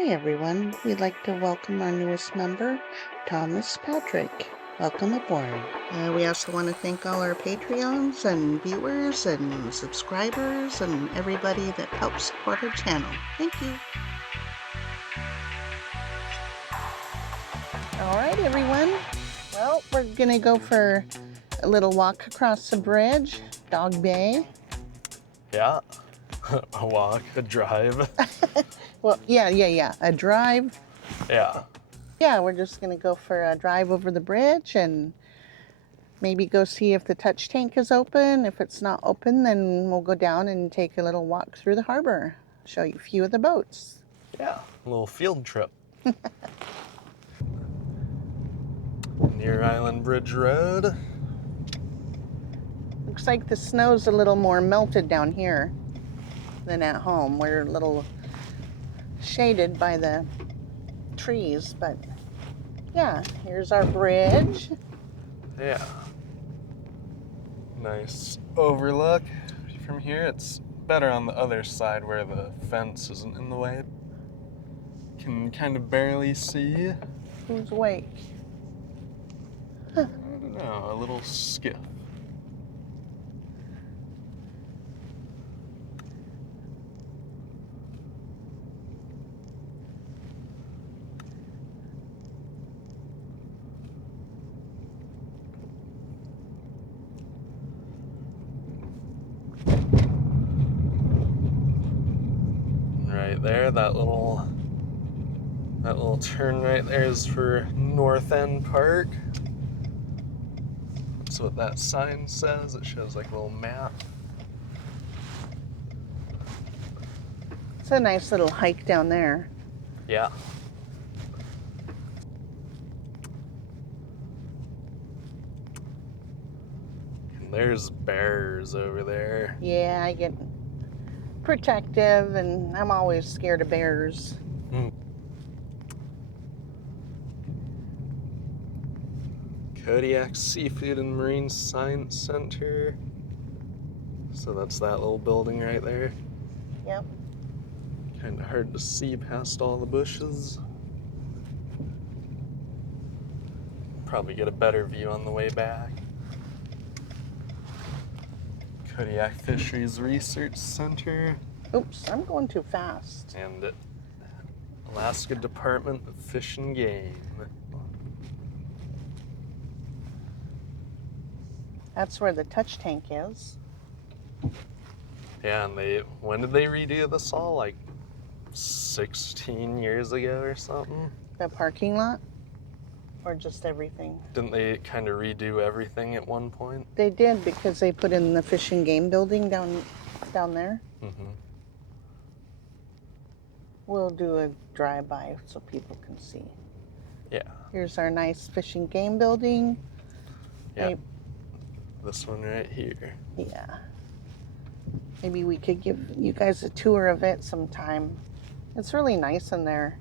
Hi everyone, we'd like to welcome our newest member, Thomas Patrick. Welcome aboard. We also want to thank all our Patreons and viewers and subscribers and everybody that helps support our channel. Thank you. All right, everyone. Well, we're going to go for a little walk across the bridge, Dog Bay. Yeah, a walk, a drive. Well, yeah, a drive. Yeah. Yeah, we're just going to go for a drive over the bridge and maybe go see if the touch tank is open. If it's not open, then we'll go down and take a little walk through the harbor. Show you a few of the boats. Yeah, a little field trip. Near Island Bridge Road. Looks like the snow's a little more melted down here than at home. We're a little shaded by the trees, but yeah, here's our bridge. Yeah. Nice overlook. From here, it's better on the other side where the fence isn't in the way. Can kind of barely see. Who's awake? I don't know, a little skiff. Right there, that little turn right there is for North End Park. That's what that sign says. It shows like a little map. It's a nice little hike down there. Yeah. There's bears over there. Yeah, I get protective and I'm always scared of bears. Kodiak Seafood and Marine Science Center. So that's that little building right there. Yep. Kind of hard to see past all the bushes. Probably get a better view on the way back. Kodiak Fisheries Research Center. Oops, I'm going too fast. And Alaska Department of Fish and Game. That's where the touch tank is. Yeah, and when did they redo this all? Like 16 years ago or something? The parking lot? Or just everything? Didn't they kind of redo everything at one point? They did, because they put in the fish and game building down there. Mm-hmm. We'll do a drive-by so people can see. Yeah. Here's our nice fish and game building. Yeah. This one right here. Yeah. Maybe we could give you guys a tour of it sometime. It's really nice in there.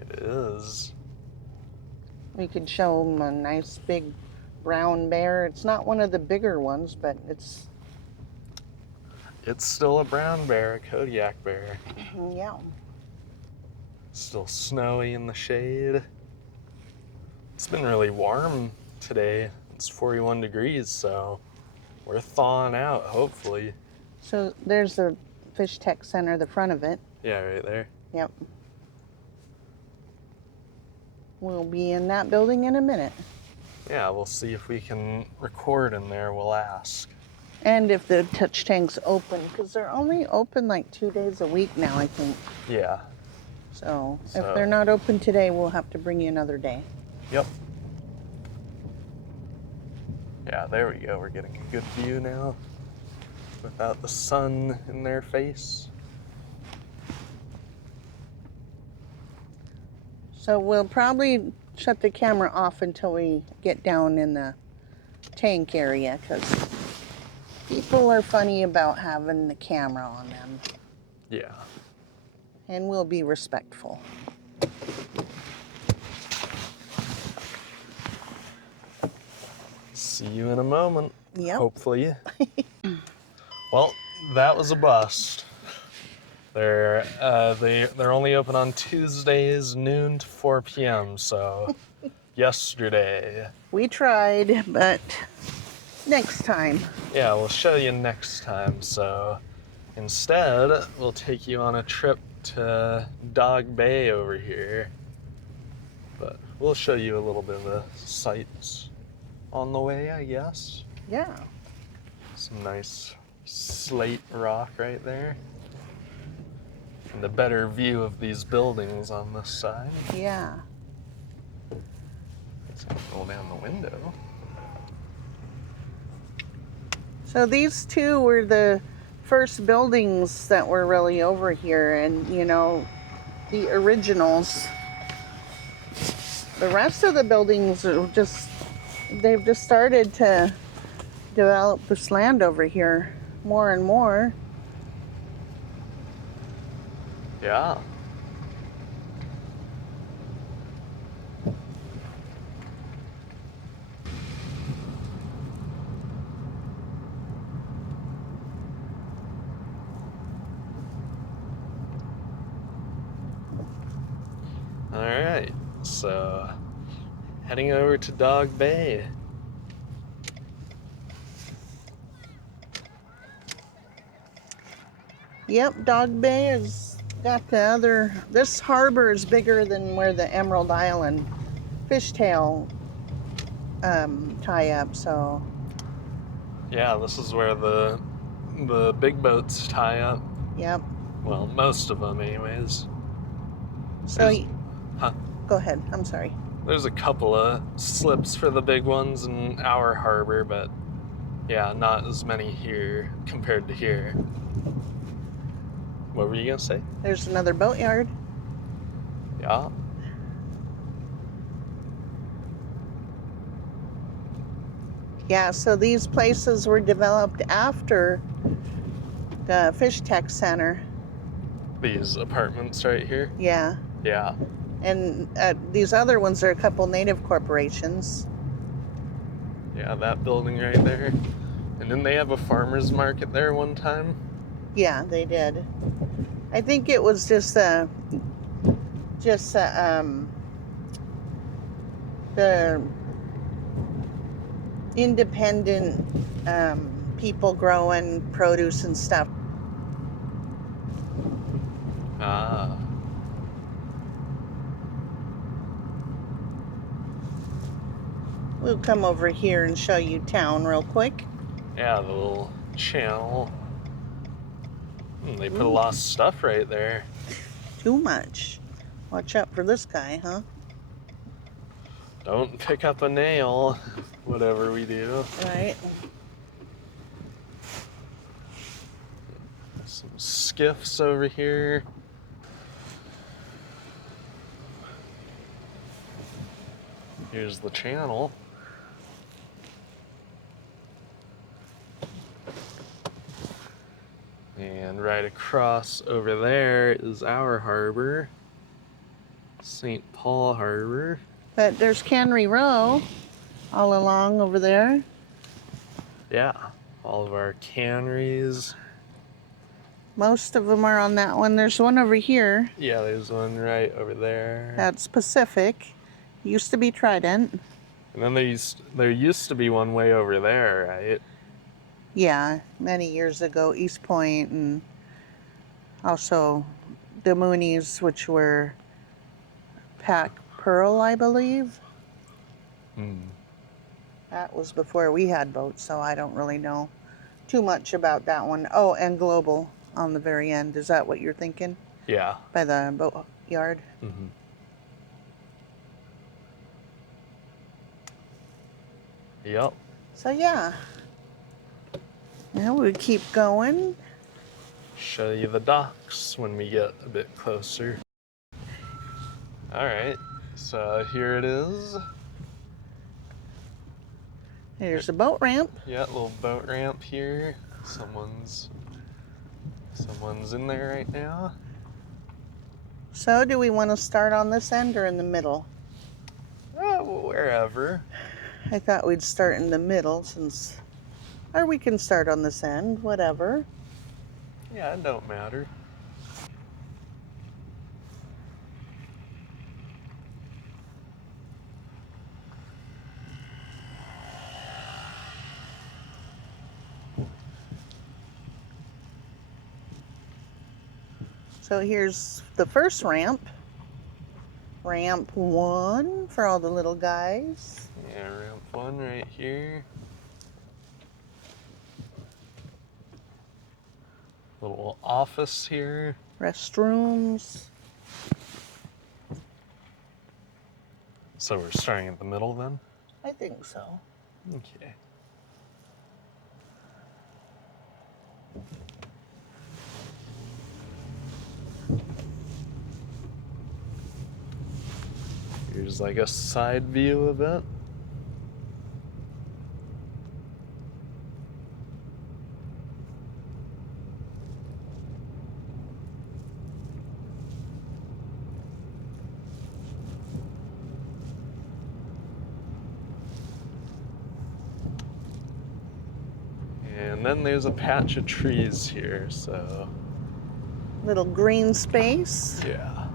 It is. We could show them a nice big brown bear. It's not one of the bigger ones, but it's still a brown bear, a Kodiak bear. Yeah. Still snowy in the shade. It's been really warm today. It's 41 degrees, so we're thawing out, hopefully. So there's the Fish Tech Center, the front of it. Yeah, right there. Yep. We'll be in that building in a minute. Yeah, we'll see if we can record in there. We'll ask. And if the touch tank's open, because they're only open like 2 days a week now, I think. Yeah. So if they're not open today, we'll have to bring you another day. Yep. Yeah, there we go. We're getting a good view now without the sun in their face. So we'll probably shut the camera off until we get down in the tank area, because people are funny about having the camera on them. Yeah. And we'll be respectful. See you in a moment. Yep. Hopefully. Well, that was a bust. They're only open on Tuesdays, noon to 4 p.m. So yesterday. We tried, but next time. Yeah, we'll show you next time. So instead, we'll take you on a trip to Dog Bay over here. But we'll show you a little bit of the sights on the way, I guess. Yeah. Some nice slate rock right there. And a better view of these buildings on this side. Yeah. Let's roll down the window. So these two were the first buildings that were really over here, and you know, the originals. The rest of the buildings are they've just started to develop this land over here more and more. Yeah. All right, so heading over to Dog Bay. Yep, Dog Bay has got the other. This harbor is bigger than where the Emerald Island fishtail tie up. So Yeah, this is where the big boats tie up. yep. Well, most of them, anyways. So Huh? Go ahead. I'm sorry. There's a couple of slips for the big ones in our harbor, but yeah, not as many here compared to here. What were you gonna say? There's another boatyard. Yeah. Yeah, so these places were developed after the Fish Tech Center. These apartments right here? Yeah. Yeah. And these other ones are a couple native corporations. Yeah, that building right there. And didn't they have a farmer's market there one time? Yeah, they did. I think it was just the independent people growing produce and stuff. Ah. We'll come over here and show you town real quick. Yeah, the little channel. They put a lot of stuff right there. Too much. Watch out for this guy, huh? Don't pick up a nail, whatever we do. Right. Some skiffs over here. Here's the channel. And right across over there is our harbor, St. Paul Harbor. But there's Cannery Row all along over there. Yeah, all of our canneries. Most of them are on that one. There's one over here. Yeah, there's one right over there. That's Pacific. Used to be Trident. And then there used to be one way over there, right? Yeah, many years ago, East Point, and also the Moonies, which were Pac Pearl, I believe. That was before we had boats, so I don't really know too much about that one. Oh, and Global on the very end. Is that what you're thinking? Yeah. By the boat yard? Mm-hmm. Yep. So yeah. Now we keep going. Show you the docks when we get a bit closer. All right, so here it is. There's a boat ramp. Yeah, little boat ramp here. Someone's in there right now. So do we want to start on this end or in the middle? Wherever. I thought we'd start in the middle since, or we can start on this end, whatever. Yeah, it don't matter. So here's the first ramp. Ramp 1 for all the little guys. Yeah, ramp 1 right here. Little office here. Restrooms. So we're starting at the middle then? I think so. Okay. Here's like a side view of it. And then there's a patch of trees here, so Little green space. yeah.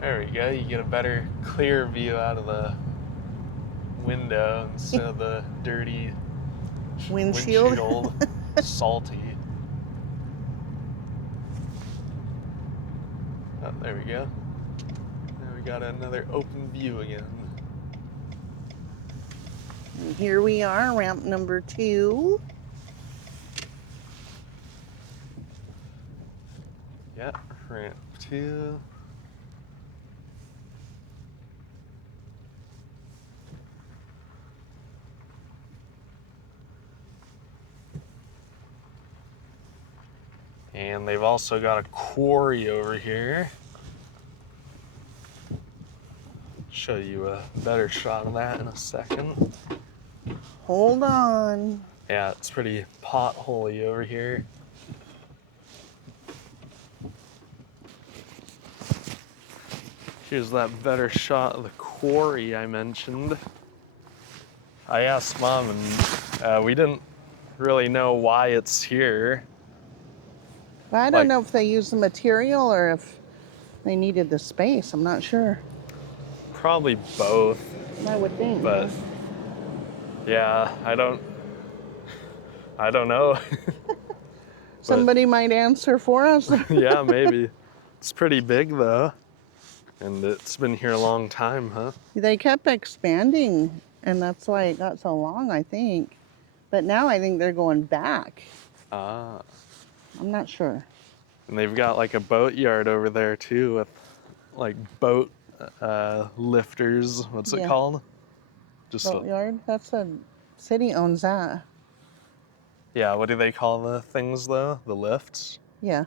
There we go. You get a better, clear view out of the window instead of the dirty Windshield. salty. Oh, there we go. Now we got another open view again. And here we are, ramp number 2. Yeah, ramp 2. And they've also got a quarry over here. Show you a better shot of that in a second. Hold on. Yeah, it's pretty potholy over here. Here's that better shot of the quarry I mentioned. I asked Mom, and we didn't really know why it's here. I don't know if they used the material or if they needed the space. I'm not sure. Probably both. I would think. But yeah, I don't know. Somebody might answer for us. Yeah, maybe. It's pretty big though. And it's been here a long time, huh? They kept expanding, and that's why it got so long, I think. But now I think they're going back. Ah. I'm not sure. And they've got like a boat yard over there too with like boat lifters. What's it called? Just Boatyard? That's a city owns that. Yeah, what do they call the things though? The lifts? Yeah.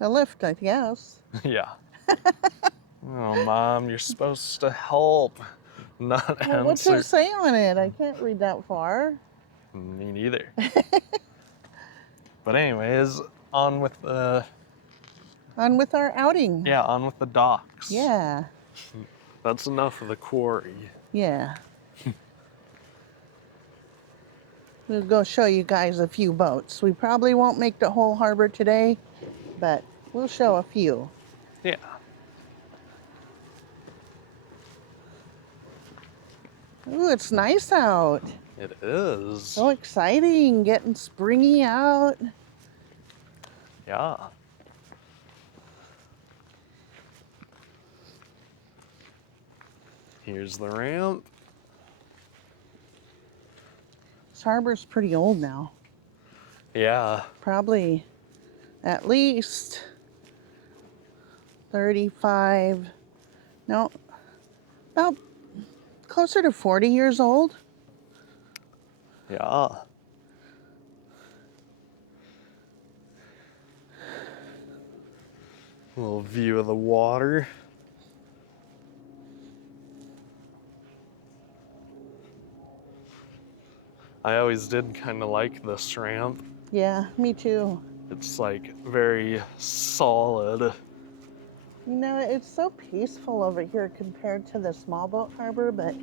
A lift, I guess. Yeah. Oh, Mom, you're supposed to help, not answer. What's it say on it? I can't read that far. Me neither. But anyways, on with the... On with our outing. Yeah, on with the docks. Yeah. That's enough of the quarry. Yeah. We'll go show you guys a few boats. We probably won't make the whole harbor today, but we'll show a few. Yeah. Ooh, it's nice out. It is. So exciting, getting springy out. Yeah. Here's the ramp. This harbor's pretty old now. Yeah. Probably at least 35, no, about closer to 40 years old. Yeah. A little view of the water. I always did kind of like this ramp. Yeah, me too. It's like very solid. You know, it's so peaceful over here compared to the small boat harbor, but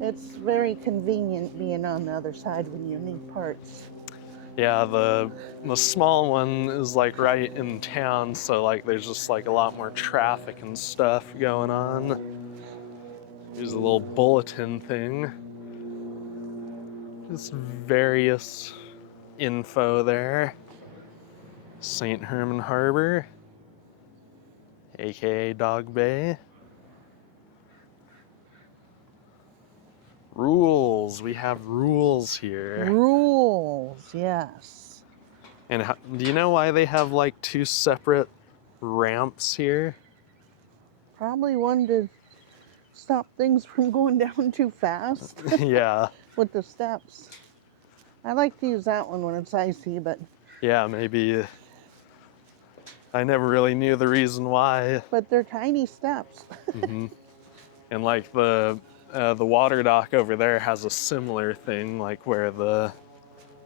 it's very convenient being on the other side when you need parts. Yeah, the small one is like right in town, so like there's just like a lot more traffic and stuff going on. There's a little bulletin thing. Just various info there. St. Herman Harbor, aka Dog Bay. Rules. We have rules here. Rules, yes. And do you know why they have like 2 separate ramps here? Probably one to stop things from going down too fast Yeah. with the steps. I like to use that one when it's icy, but... Yeah, maybe. I never really knew the reason why. But they're tiny steps. Mm-hmm. And like the water dock over there has a similar thing, like where the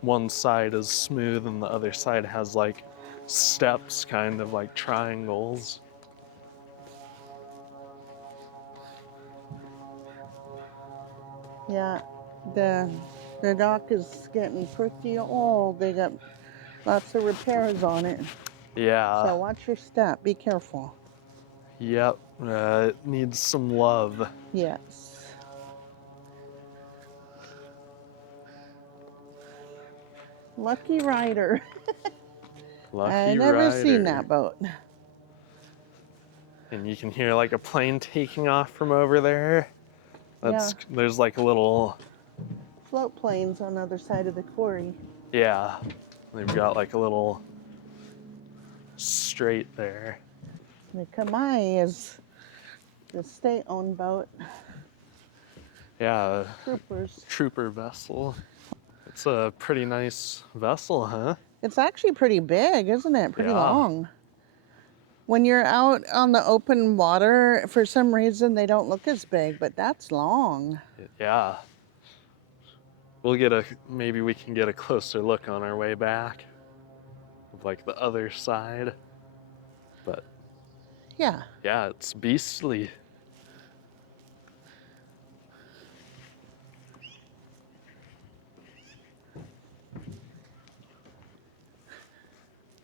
one side is smooth and the other side has like steps, kind of like triangles. Yeah, the dock is getting pretty old. They got lots of repairs on it. Yeah. So watch your step. Be careful. Yep. It needs some love. Yes. Lucky Rider. Lucky I never rider. seen that boat. And you can hear like a plane taking off from over there. There's like a little Float planes on the other side of the quarry. Yeah. They've got like a little strait there. The Kamai is the state-owned boat. Yeah. Troopers. Trooper vessel. It's a pretty nice vessel, huh? It's actually pretty big, isn't it? Pretty Yeah. long. When you're out on the open water, for some reason they don't look as big, but that's long. Yeah. Maybe we can get a closer look on our way back of like the other side. But Yeah. yeah, it's beastly.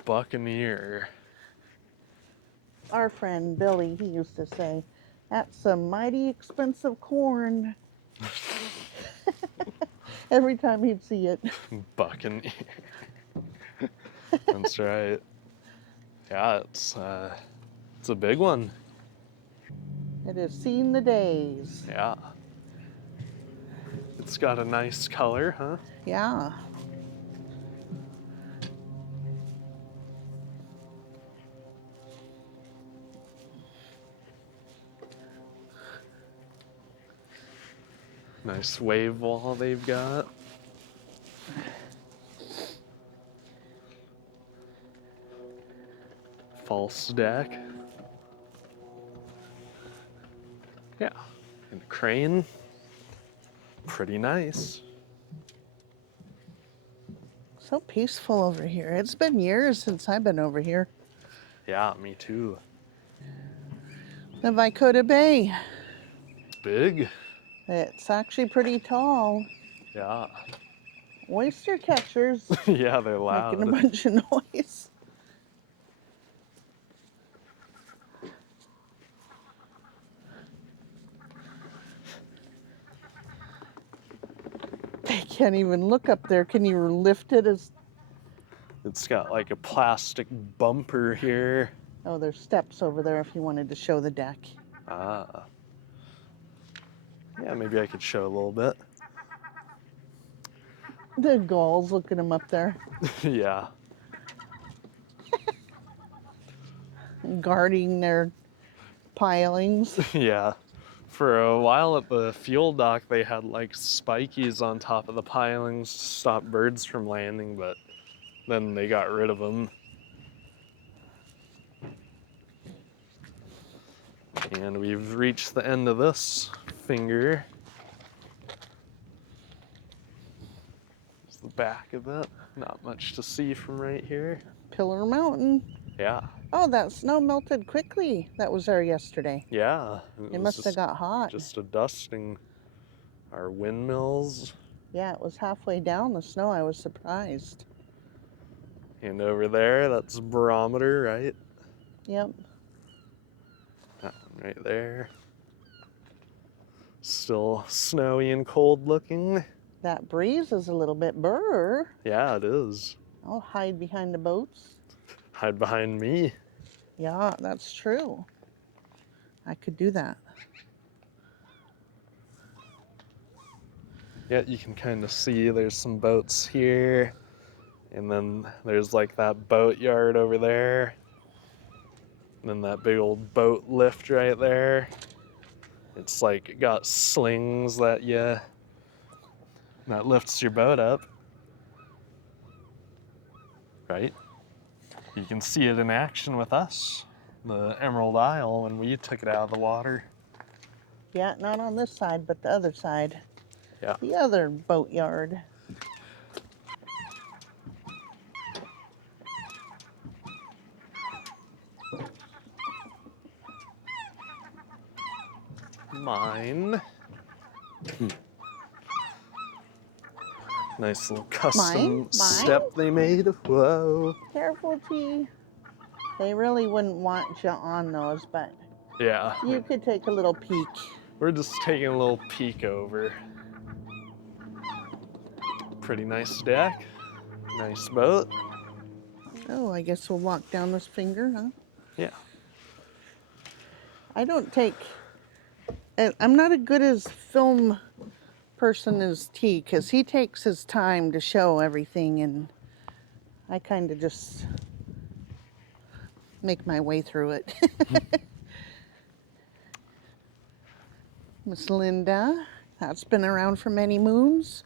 Buccaneer. Our friend Billy, he used to say, that's some mighty expensive corn. Every time he'd see it. Buccaneer. That's right. Yeah, it's a big one. It has seen the days. Yeah. It's got a nice color, huh? Yeah. Nice wave wall they've got. False deck. Yeah. And the crane. Pretty nice. So peaceful over here. It's been years since I've been over here. Yeah, me too. The Vicota Bay. It's big. It's actually pretty tall. Yeah. Oyster catchers. Yeah, they're loud. Making a bunch of noise. They can't even look up there. Can you lift it as... It's got like a plastic bumper here. Oh, there's steps over there if you wanted to show the deck. Ah. Yeah, maybe I could show a little bit. The gulls, look at them up there. Yeah. Guarding their pilings. Yeah. For a while at the fuel dock, they had like spikies on top of the pilings to stop birds from landing, but then they got rid of them. And we've reached the end of this finger. It's the back of it. Not much to see from right here. Pillar Mountain. Yeah. Oh, that snow melted quickly. That was there yesterday. Yeah. It must have got hot. Just a dusting. Our windmills. Yeah, it was halfway down the snow. I was surprised. And over there, that's barometer, right? Yep. That one right there. Still snowy and cold looking. That breeze is a little bit burr. Yeah, it is. I'll hide behind the boats. hide behind me. Yeah, that's true. I could do that. Yeah, you can kind of see there's some boats here. And then there's like that boat yard over there. And then that big old boat lift right there. It's like got slings that lifts your boat up. Right? You can see it in action with us. The Emerald Isle when we took it out of the water. Yeah, not on this side, but the other side. Yeah. The other boatyard. Mine. Nice little custom Mine? step they made. Whoa. Careful, T. They really wouldn't want you on those, but Yeah. you could take a little peek. We're just taking a little peek over. Pretty nice deck. Nice boat. Oh, I guess we'll walk down this finger, huh? Yeah. I don't take... I'm not as good as film person as T, because he takes his time to show everything, and I kind of just make my way through it. Miss Linda, that's been around for many moons.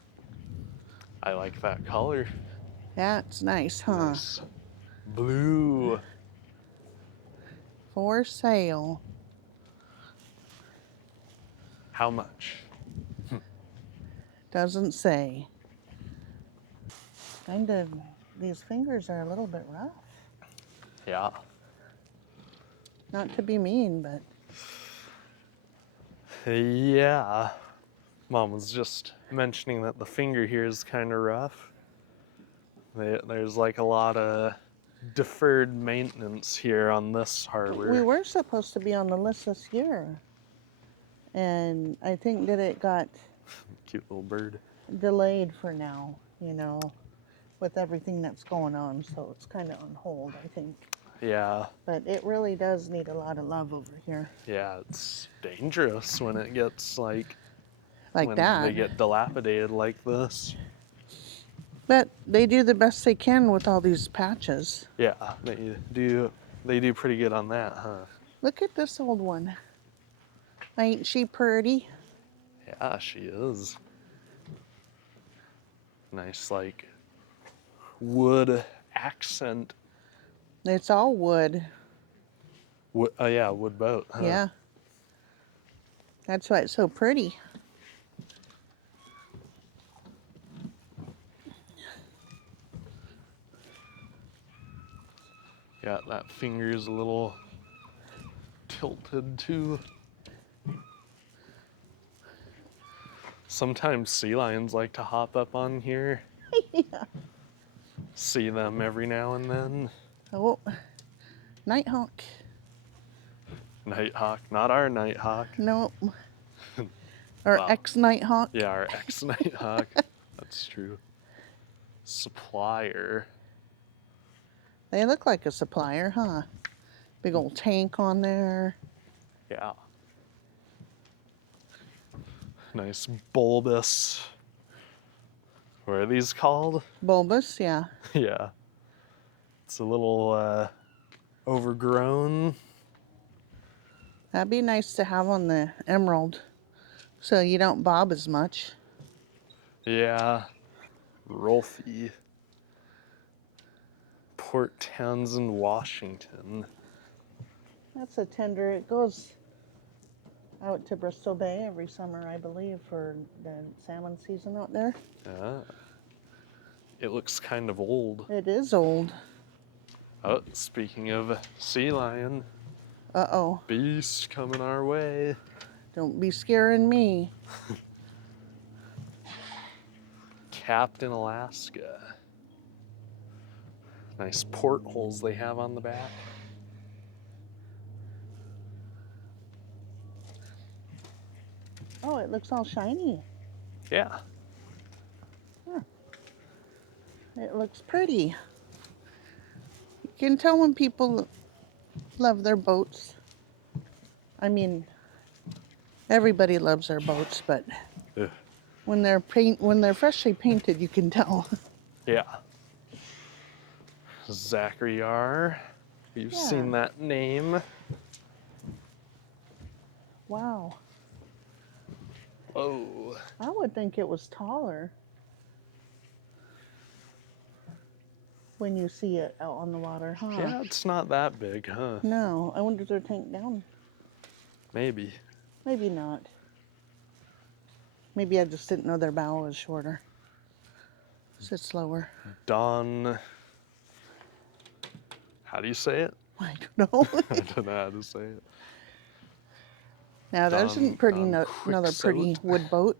I like that color. That's nice, huh? Nice. Blue. For sale. How much? Doesn't say. Kind of, these fingers are a little bit rough. Yeah. Not to be mean, but Yeah. Mom was just mentioning that the finger here is kind of rough. There's like a lot of deferred maintenance here on this harbor. we were supposed to be on the list this year. And I think that it got Cute little bird. delayed for now, with everything that's going on. So it's kind of on hold, I think. Yeah. But it really does need a lot of love over here. Yeah, it's dangerous when it gets like when that. they get dilapidated like this. But they do the best they can with all these patches. Yeah, they do pretty good on that, huh? Look at this old one. Ain't she pretty? Yeah, she is. Nice like wood accent. It's all wood. Yeah, wood boat. Huh? Yeah. That's why it's so pretty. Yeah, that finger's a little tilted too. Sometimes sea lions like to hop up on here. Yeah. See them every now and then. Oh, Nighthawk. Nighthawk, not our Nighthawk. Nope. Or Wow. ex-Nighthawk. Yeah, our ex-Nighthawk. That's true. Supplier. They look like a supplier, huh? Big old tank on there. Yeah. Nice bulbous. What are these called? Bulbous, yeah. Yeah. It's a little overgrown. That'd be nice to have on the Emerald, so you don't bob as much. Yeah. Rolfie. Port Townsend, Washington. That's a tender. It goes out to Bristol Bay every summer, I believe, for the salmon season out there. Yeah. It looks kind of old. It is old. Oh, speaking of sea lion, Uh-oh. beast coming our way. Don't be scaring me. Captain Alaska. Nice portholes they have on the back. Oh, it looks all shiny. Yeah. Huh. It looks pretty. You can tell when people love their boats. I mean, everybody loves their boats, but Ugh. when they're freshly painted, you can tell. Yeah. Zachary R. You've Yeah. seen that name. Wow. Oh. I would think it was taller when you see it out on the water, huh? Yeah, it's not that big, huh? No, I wonder if they're tanked down. Maybe. Maybe not. Maybe I just didn't know their bow was shorter. So it's slower. Don. How do you say it? I don't know. I don't know how to say it. Now there's Don another pretty Quixote. wood boat.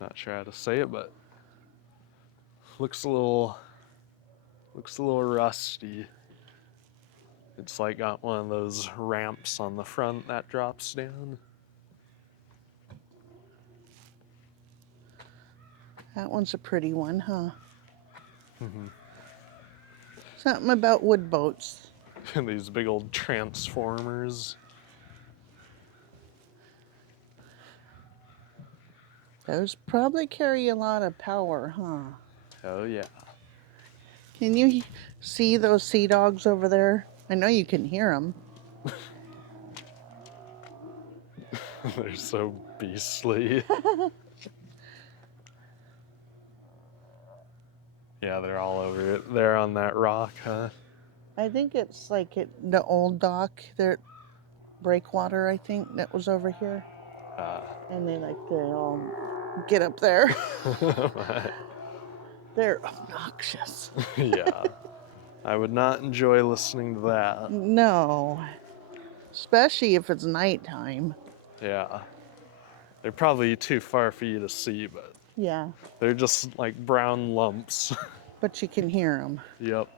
Not sure how to say it, but looks a little rusty. It's like got one of those ramps on the front that drops down. That one's a pretty one, huh? Mm-hmm. Something about wood boats. And these big old transformers. Those probably carry a lot of power, huh? Oh yeah. Can you see those sea dogs over there? I know you can hear them. They're so beastly. Yeah, they're all over it. They're on that rock, huh? I think it's like the old dock, their breakwater, I think, that was over here. And they all get up there. They're obnoxious. Yeah. I would not enjoy listening to that. No. Especially if it's nighttime. Yeah. They're probably too far for you to see, but Yeah. they're just like brown lumps. But you can hear them. Yep.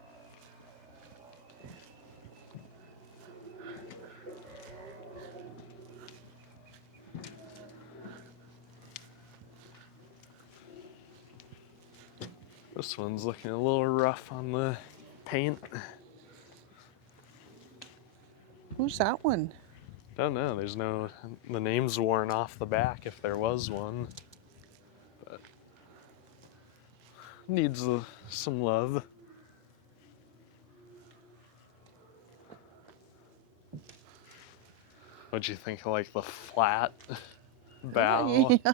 This one's looking a little rough on the paint. Who's that one? Don't know. The name's worn off the back if there was one. But needs some love. What'd you think of like the flat bow? Yeah.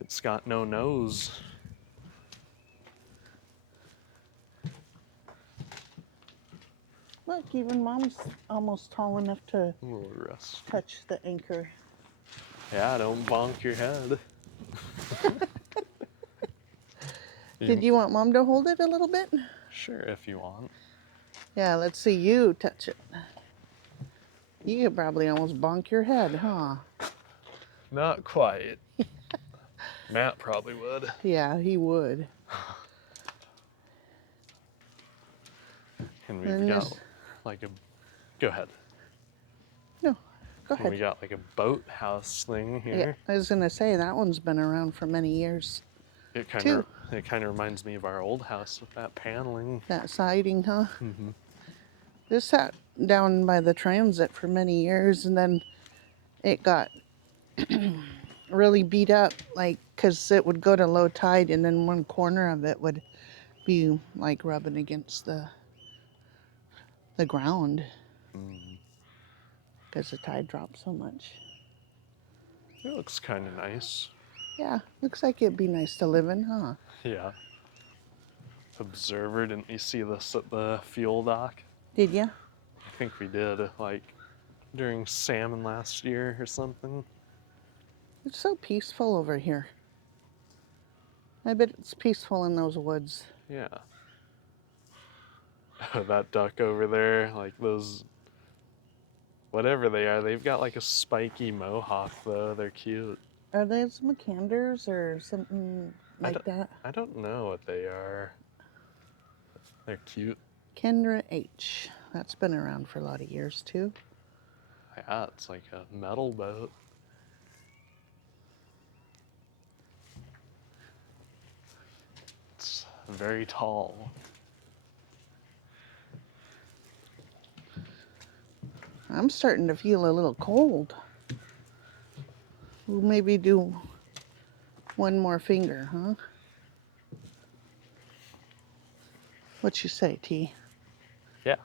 It's got no nose. Look, even Mom's almost tall enough to A little rust. touch the anchor. Yeah, don't bonk your head. Did you want Mom to hold it a little bit? Sure, if you want. Yeah, let's see you touch it. You could probably almost bonk your head, huh? Not quite. Matt probably would. Yeah, he would. And we've And got this- like a. Go ahead. No, go And we ahead. got like a boathouse thing Yeah, here. I was gonna say that one's been around for many years. It kind of reminds me of our old house with that paneling. That siding, huh? Mm-hmm. This sat down by the transit for many years, and then it got really beat up, like, because it would go to low tide, and then one corner of it would be like rubbing against the ground because the tide dropped so much. It looks kind of nice. Yeah, looks like it'd be nice to live in, huh? Yeah. Observer, didn't you see this at the fuel dock? Did ya? I think we did, like during salmon last year or something. It's so peaceful over here. I bet it's peaceful in those woods. Yeah. That duck over there, like those, whatever they are, they've got like a spiky mohawk though. They're cute. Are those Macanders or something like that? I don't know what they are. They're cute. Kendra H. That's been around for a lot of years too. Yeah, it's like a metal boat. It's very tall. I'm starting to feel a little cold. We'll maybe do one more finger, huh? What you say, T? Yeah.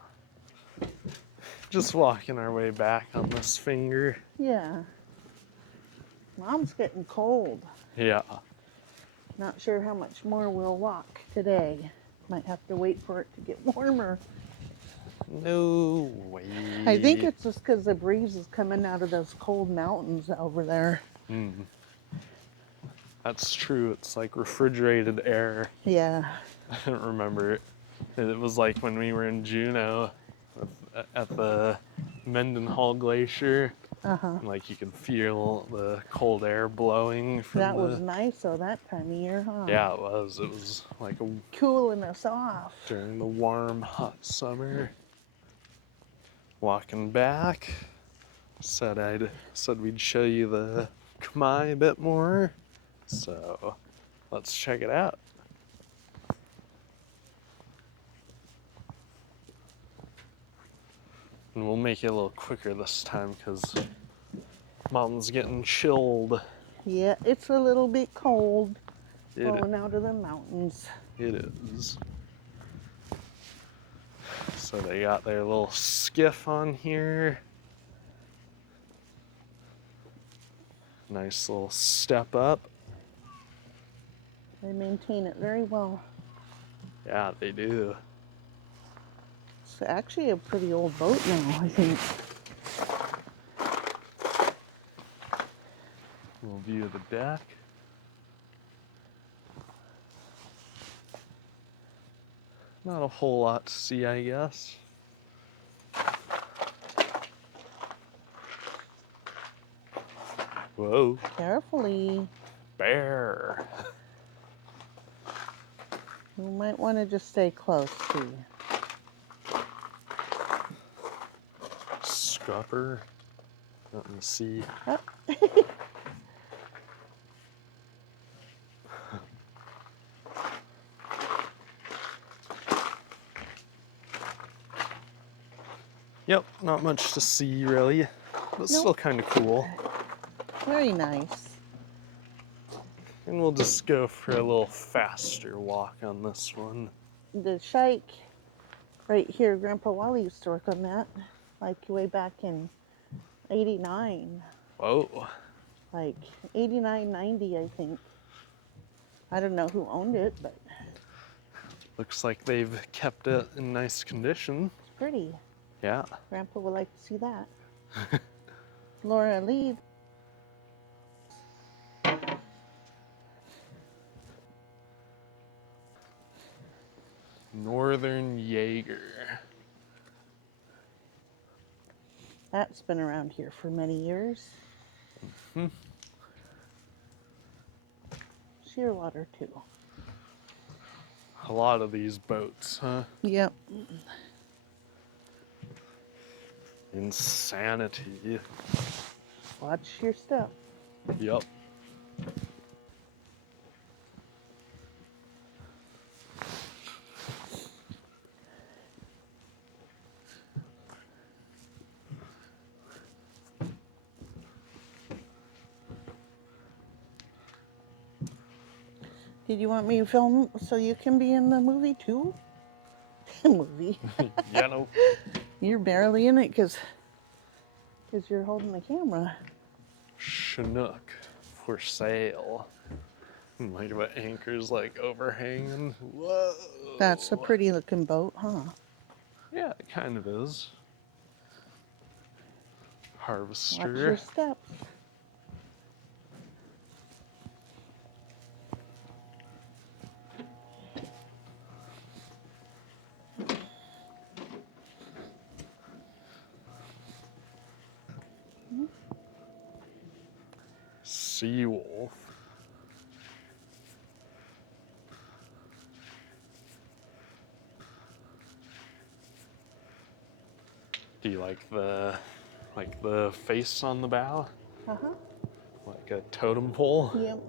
Just walking our way back on this finger. Yeah. Mom's getting cold. Yeah. Not sure how much more we'll walk today. Might have to wait for it to get warmer. No way. I think it's just because the breeze is coming out of those cold mountains over there. That's true. It's like refrigerated air. Yeah. I don't remember it. It was like when we were in Juneau at the Mendenhall Glacier. Uh-huh. And like you could feel the cold air blowing from That was nice though that time of year, huh? Yeah, it was. It was like Cooling us off. during the warm, hot summer. Walking back, said we'd show you the Khmer a bit more. So let's check it out. And we'll make it a little quicker this time because Mom's getting chilled. Yeah, it's a little bit cold It going out of the mountains. is. So they got their little skiff on here. Nice little step up. They maintain it very well. Yeah, they do. It's actually a pretty old boat now, I think. Little view of the deck. Not a whole lot to see, I guess. Whoa. Carefully. Bear. You might want to just stay close to you. Scupper. Nothing to see. Oh. Yep, not much to see really, but still kind of cool. Very nice. And we'll just go for a little faster walk on this one. The shike right here, Grandpa Wally used to work on that, like way back in 89. Whoa. Like 89, 90, I think. I don't know who owned it, but Looks like they've kept it in nice condition. it's pretty. Yeah. Grandpa would like to see that. Laura Lee. Northern Jaeger. That's been around here for many years. Shearwater too. A lot of these boats, huh? Yep. Insanity. Watch your step. Yep. Did you want me to film so you can be in the movie too? Movie. Yeah, no. You're barely in it because you're holding the camera. Chinook for sale. Like what anchors like overhanging. Whoa. That's a pretty looking boat, huh? Yeah, it kind of is. Harvester. Watch your steps. Seawolf. Do you like the face on the bow? Uh-huh. Like a totem pole? Yep.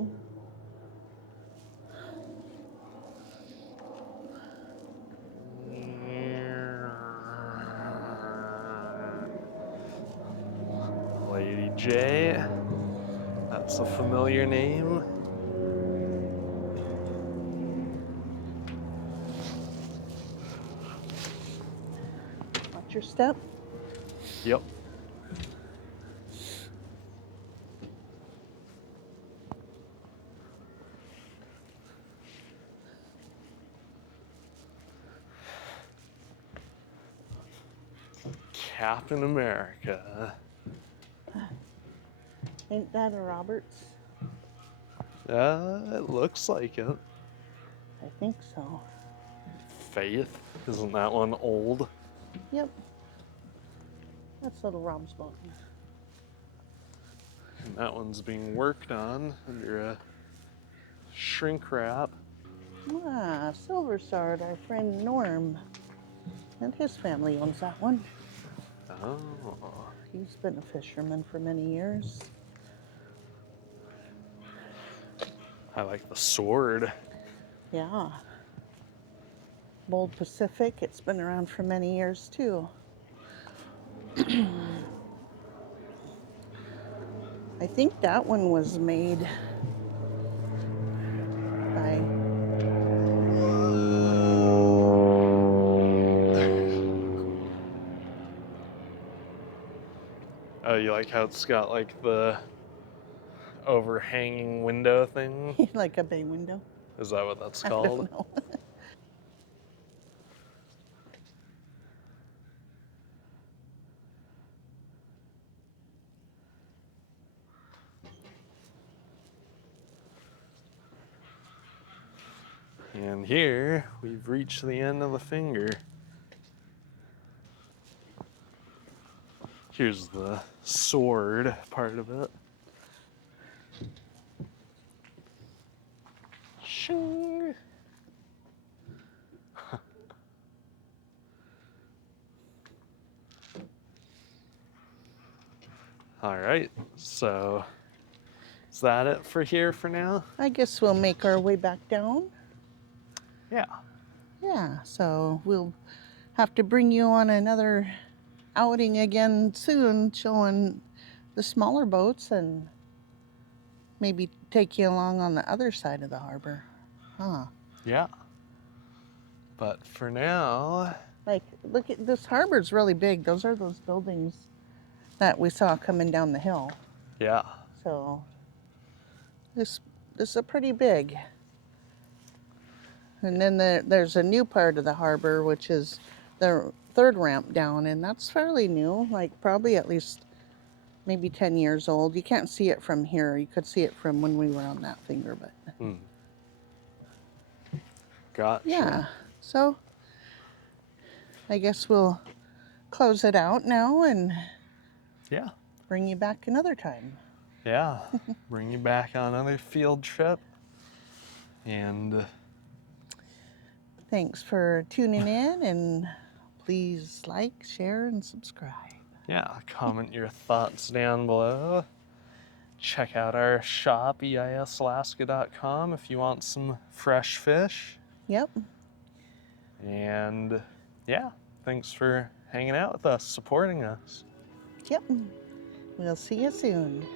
DJ. That's a familiar name. Watch your step. Yep. Captain America. Ain't that a Roberts? It looks like it. I think so. Faith. Isn't that one old? Yep. That's little Rob's boat. And that one's being worked on under a shrink wrap. Ah, Silver Sard, our friend Norm. And his family owns that one. Oh. He's been a fisherman for many years. I like the sword. Yeah. Bold Pacific, it's been around for many years too. I think that one was made by Oh, you like how it's got like the overhanging window thing? like a bay window. Is that what that's I called? don't know. And here, we've reached the end of the finger. Here's the sword part of it. Shing. All right, so is that it for here for now? I guess we'll make our way back down. Yeah. Yeah, so we'll have to bring you on another outing again soon, showing the smaller boats and maybe take you along on the other side of the harbor. Huh. Yeah. But for now, Like, look at this harbor's really big. Those are those buildings that we saw coming down the hill. yeah. So this is a pretty big. And then there's a new part of the harbor, which is the third ramp down, and that's fairly new, like probably at least maybe 10 years old. You can't see it from here. You could see it from when we were on that finger, but Gotcha. yeah. So I guess we'll close it out now and Yeah. bring you back another time. Yeah. Bring you back on another field trip. And Thanks for tuning in, and please like, share, and subscribe. yeah, comment your thoughts down below. Check out our shop, eisalaska.com, if you want some fresh fish. Yep. And yeah, thanks for hanging out with us, supporting us. Yep. We'll see you soon.